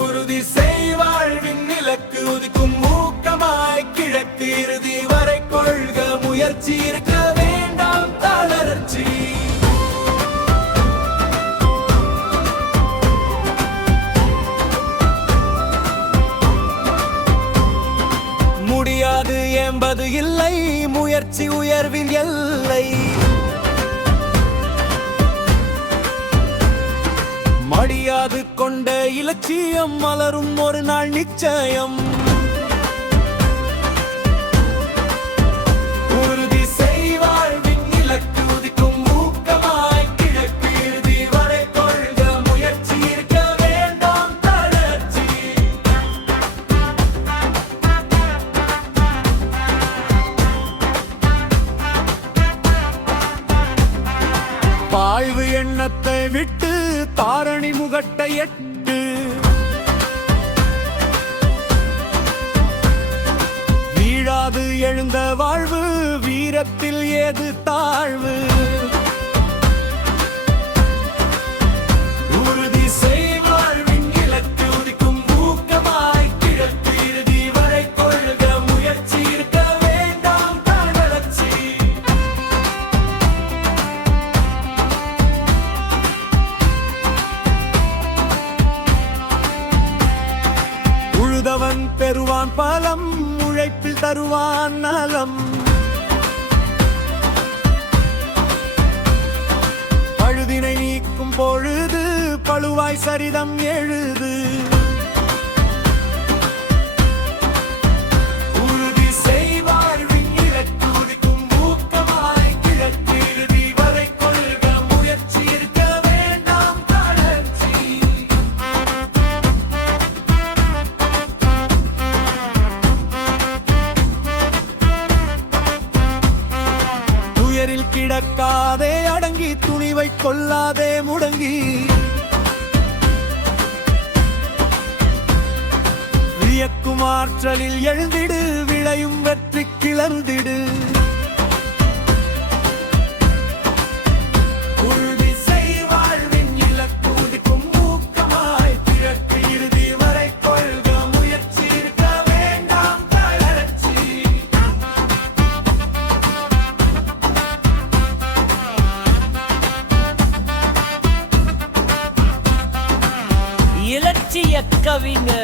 உறுதி செய்வாழ்வின் இலக்கு உதிக்கும் ஊக்கமாய் கிழக்கு இறுதி வரை கொள்க முயற்சி இருக்க வேண்டாம் தளர்ச்சி. முடியாது என்பது இல்லை, முயற்சி உயர்வின் எல்லை. மடியாது கொண்ட இலட்சியம் மலரும் ஒரு நாள் நிச்சயம். உறுதி செய்வாழ்வின் இலக்கு உதிக்கும் ஊக்கமாய் கிழக்கு இறுதி வரை கொள்க முயற்சி இருக்க வேண்டாம் தளர்ச்சி. வாழ்வு எண்ணத்தை விட்டு தாரணி முகட்டை எட்டு. வீழாது எழுந்த வாழ்வு வீரத்தில் ஏது தாழ்வு. உறுதி செய்வாழ்வின் இலக்கு உதிக்கும் ஊக்கமாய் கிழக்கு இறுதி வரை கொள்க முயற்சி இருக்க வேண்டாம் தளர்ச்சி. உழுதவன் பெறுவான் பலம், உழைப்பில் தருவான் நலம். பழுதினை நீக்கும் பொழுது பழுவாய் சரிதம் எழுது. உறுதி செய்வாழ்வின் இலக்கு உதிக்கும் ஊக்கமாய் கிழக்கு இறுதி வரை கொள்க முயற்சி இருக்க வேண்டாம் தளர்ச்சி. துயரில் கிடக்காதே அடங்கி, துணிவை கொள்ளாதே முடங்கி. வியக்கும் ஆற்றலில் எழுந்திடு, விளையும் வெற்றி கிளர்ந்திடு. உறுதி செய்வாழ்வின் இலக்கு உதிக்கும் ஊக்கமாய் கிழக்கு இறுதி வரை கொள்க முயற்சி இருக்க வேண்டாம் தளர்ச்சி. இலட்சிய கவிஞர்